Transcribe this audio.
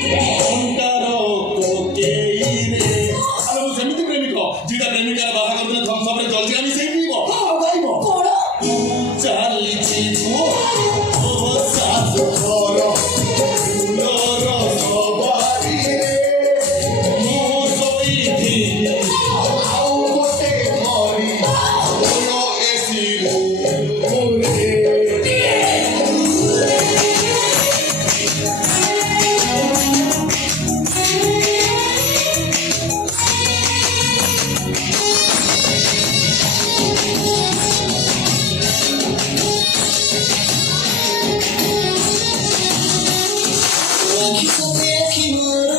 ଅଣ୍ଟାର କୋକେଇରେ ଆରେ ମୁଁ ସେମିତି ପ୍ରେମିକ ଯିଟା ପ୍ରେମିକାର ବାହା କରିଦେଲେ ଧ୍ୱଂସରେ ଜଲ୍ଦି ଆମେ ସେଇ ପିଇବ ହଁ ଗାଇବ କଣ? ଚାଲିଛି ମୋ ଶାଶୁ ଘର ଫୁଲର ସବାରିରେ ମୁଁ ଶୋଇଥିଲି ଆଉ ଗୋଟେ ଧରି ମୋର ଏସିରେ Aqui sou eu que moro.